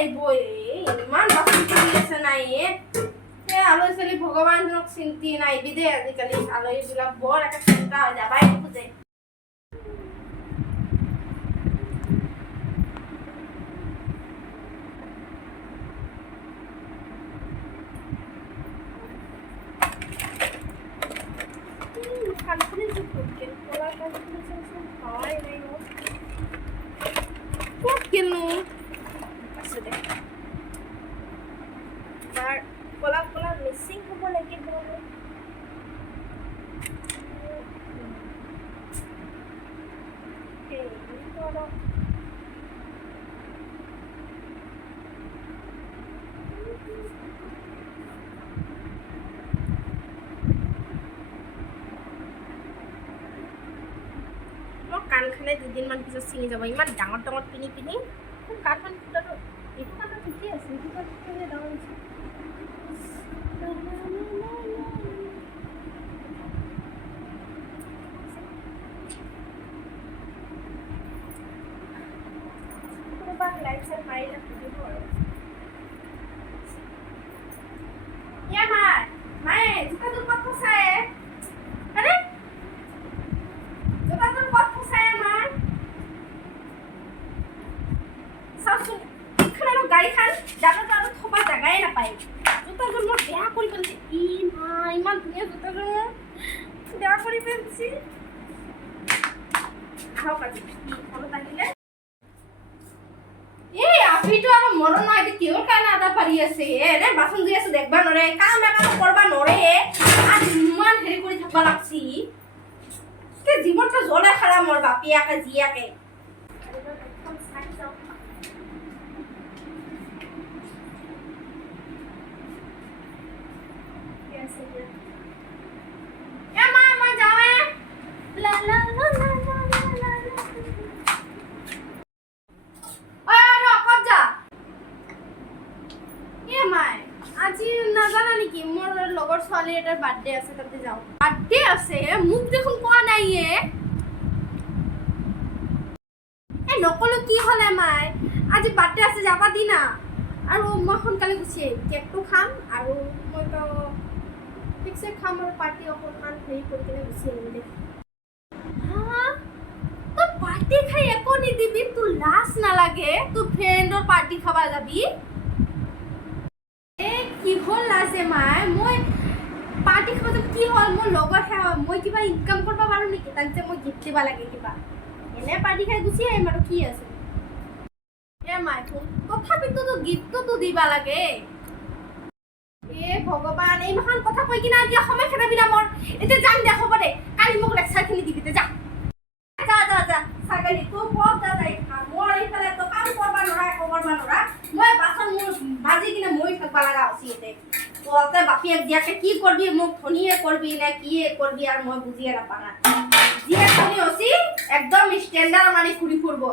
আহিব ইমান বাচন কৰি আছে নাই আলহী চলি ভগৱানক চিন্তি নাইবি দে আজিকালি আলহীবিলাক বৰ এটা চিন্তা হৈ যাবাই নোখোজে ক'ত গেলনো আছে দে তাৰ কলা কলা মিচিং হ'ব লাগিব কাণ খালে দুদিনমান পিছত ছিঙি যাব ইমান ডাঙৰ ডাঙৰ পিনি পিনি কাণখন ফুটাটো এইটো কাণত ঠিকে আছে এইটো কাণত ডাঙৰ হৈছে লাইট চাইট মাৰিলে ফুটিব আৰু মায়ে জোতাটোৰ ক'ত ফচাই আৰে জোতাটোৰ ক'ত ফচাই আমাৰ চাওকচোন এইখন আৰু গাড়ীখন জাগাটো আৰু থবা জাগাই নাপায় জোতাযোৰ মোৰ বেয়া কৰি পেলাইছে ইমান ধুনীয়া জোতাযোৰ বেয়া কৰি পেলাইছে আহক আজি ঘৰত আহিলে আপিটো আৰু মৰণ নহয় এটো কিহৰ কাৰণে আদা পাৰি আছে এনে বাচন ধুই আছে দেখবা নৰে কাম এটা কৰবা নৰে আজ ইমান হেৰি কৰি থাকবা লাগছি তে জীৱনটো জ্বলে খালা মোৰ বাপিয়াকে জিয়াকে মই যাওঁৱে লা লা লা লা আজি নাজানা নেকি মোৰ লগৰ ছোৱালী এটাৰ বাৰ্থডে আছে তাতে যাওঁ বাৰ্থডে আছে মোক দেখোন কোৱা নাই নকলো কি হ'লে মাই আজি বাৰ্থডে আছে যাবা দি না আৰু মই সোনকালে গুচি আহিম কেকটো খাম আৰু মইতো ঠিকছে খাম আৰু পাৰ্টি অকণমান হেৰি কৰি কিনে গুচি আহিম দে তই পাৰ্টি খাই একো নিদিবি তোৰ লাজ নালাগে তোৰ ফ্ৰেণ্ডৰ পাৰ্টি খাবা যাবি কি হ'ল লাজে মাই মই পাৰ্টি খাব কি হ'ল মোৰ লগৰ মই কিবা ইনকাম কৰিব পাৰোঁ নেকি তাক যে মই গিফ্ট দিব লাগে কিবা এনে পাৰ্টি খাই গুচি আহিম আৰু কি আছে মাই তথাপিতো গিফ্টটো দিবা লাগে ভগৱান এইমাখান কথা কৈ কিনা এতিয়া সময় খেদাবি না মোৰ এতিয়া যাম দে হ'ব দে কালি মোক লেকচাৰখিনি দিবি দে যা যা যা যা ছাগলী তোৰ ক'ত যা যাই মোৰ এইফালে তো কাম কৰবা নৰা একো কৰবা নৰা মই বাচন মোৰ বাজি কিনে মই থাকবা লাগা হৈছে ইয়াতে তহঁতে বাপিয়াক দিয়াকে কি কৰবি মোক ধনীয়ে কৰবি নে কিয়ে কৰবি আৰু মই বুজিয়ে নাপানা যিয়ে ধনী হৈছি একদম ষ্টেণ্ডাৰ্ড মাৰি ঘূৰি ফুৰিব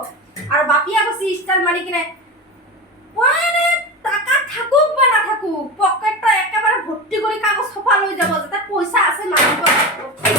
আৰু বাপিয়াক হৈছি ষ্টাইল মাৰি কিনে টাকা থাকুক বা নাথাকুক পকেটটা একেবাৰে ভৰ্তি কৰি কাগজ ছপা লৈ যাব যাতে পইচা আছে মানুহ